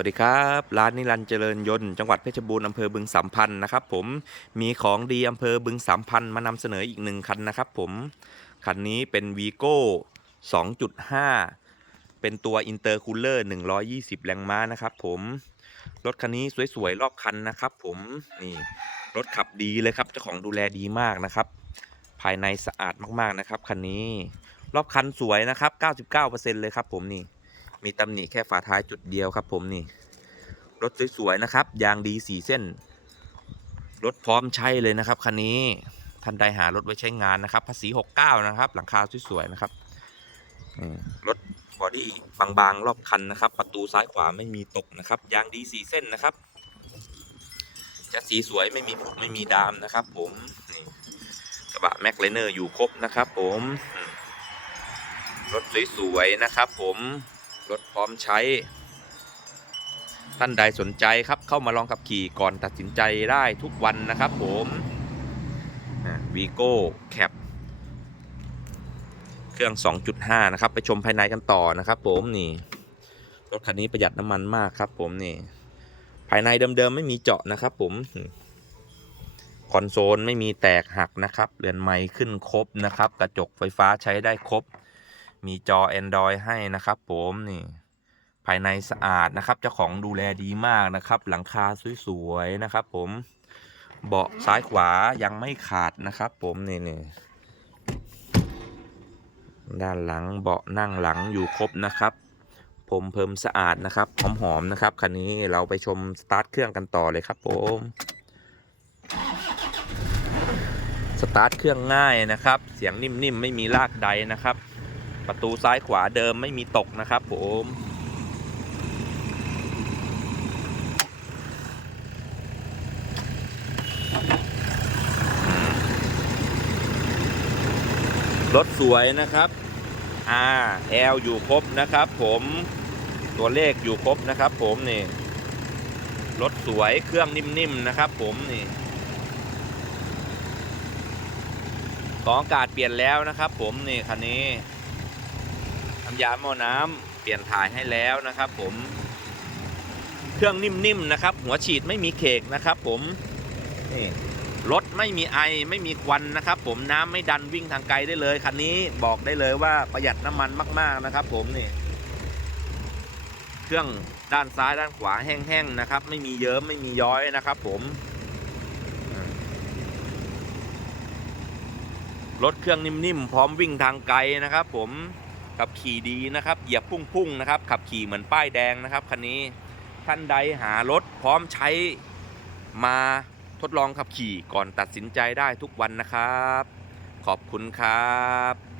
วัสดีครับ ร้านนิรันเจริญยนต์จังหวัดเพชรบูรณ์อำเภอบึงสามพันธ์นะครับผมมีของดีอำเภอบึงสามพันธ์มานำเสนออีกหนึ่งคันนะครับผม คันนี้เป็นวีโก้2.5 เป็นตัวอินเตอร์คูลเลอร์120 แรงม้านะครับผม รถคันนี้สวยๆ รอบคันนะครับผมนี่รถขับดีเลยครับเจ้าของดูแลดีมากนะครับ ภายในสะอาดมากๆนะครับคันนี้รอบคันสวยนะครับ 99%เลยครับผมนี่ มีตำหนิแค่ฝาท้ายจุดเดียวครับ ผมนี่ รถสวยๆนะครับ ยางดีสีเส้น รถพร้อมใช้เลยนะครับคันนี้ท่านใดหารถไว้ใช้งานนะครับ ภาษี69นะครับ หลังคาสวยๆนะครับรถบอดี้บางๆรอบคันนะครับ ประตูซ้ายขวาไม่มีตกนะครับยางดีสีเส้นนะครับจะสีสวยไม่มีผุไม่มีดามนะครับ ผมนี่กระบะแม็กไลเนอร์อยู่ครบนะครับ ผมรถสวยๆนะครับ ผม รถพร้อมใช้ ท่านใดสนใจครับเข้ามาลองขับขี่ก่อนตัดสินใจได้ทุกวันนะครับผมวีโก้แคปเครื่อง 2.5 นะครับ ไปชมภายในกันต่อนะครับผมนี่รถคันนี้ประหยัดน้ำมันมากครับ ผมนี่ ภายในเดิมๆไม่มีเจาะนะครับ ผมคอนโซลไม่มีแตกหักนะครับ เรือนไม้ขึ้นครบนะครับ กระจกไฟฟ้าใช้ได้ครบ มีจอ Android ให้นะครับผมนี่ภายในสะอาดนะครับเจ้าของดูแลดีมากนะครับ หลังคาสวยๆนะครับ ผมเบาะซ้ายขวายังไม่ขาดนะครับ ผมนี่นี่ด้านหลังเบาะนั่งหลังอยู่ครบนะครับ ผมเพิ่มสะอาดนะครับหอมๆนะครับคันนี้เราไปชมสตาร์ทเครื่องกันต่อเลยครับ ผมสตาร์ทเครื่องง่ายนะครับ เสียงนิ่มๆไม่มีลากใดนะครับ ประตูซ้ายขวาเดิมไม่มีตกนะครับผมรถสวยนะครับ R L อยู่ครบนะครับผมตัวเลขอยู่ครบนะครับผมนี่รถสวยเครื่องนิ่มๆนะครับผมนี่ของอากาศเปลี่ยนแล้วนะครับผมนี่คันนี้ น้ำยาหม้อน้ำเปลี่ยนถ่ายให้แล้วนะครับผม เครื่องนิ่มๆนะครับ หัวฉีดไม่มีเคกนะครับ ผมนี่รถไม่มีไอไม่มีควันนะครับ ผมน้ำไม่ดันวิ่งทางไกลได้เลยคันนี้บอกได้เลยว่าประหยัดน้ำมันมาก ๆนะครับ ผมนี่เครื่องด้านซ้ายด้านขวาแห้งๆนะครับ ไม่มีเยิ้มไม่มีย้อยนะครับ ผมรถเครื่องนิ่มๆพร้อมวิ่งทางไกลนะครับ ผม ขับขี่ดีนะครับ เหยียบพุ่งๆนะครับ ขับขี่เหมือนป้ายแดงนะครับคันนี้ท่านใดหารถพร้อมใช้มาทดลองขับขี่ก่อนตัดสินใจได้ทุกวันนะครับ ขอบคุณครับ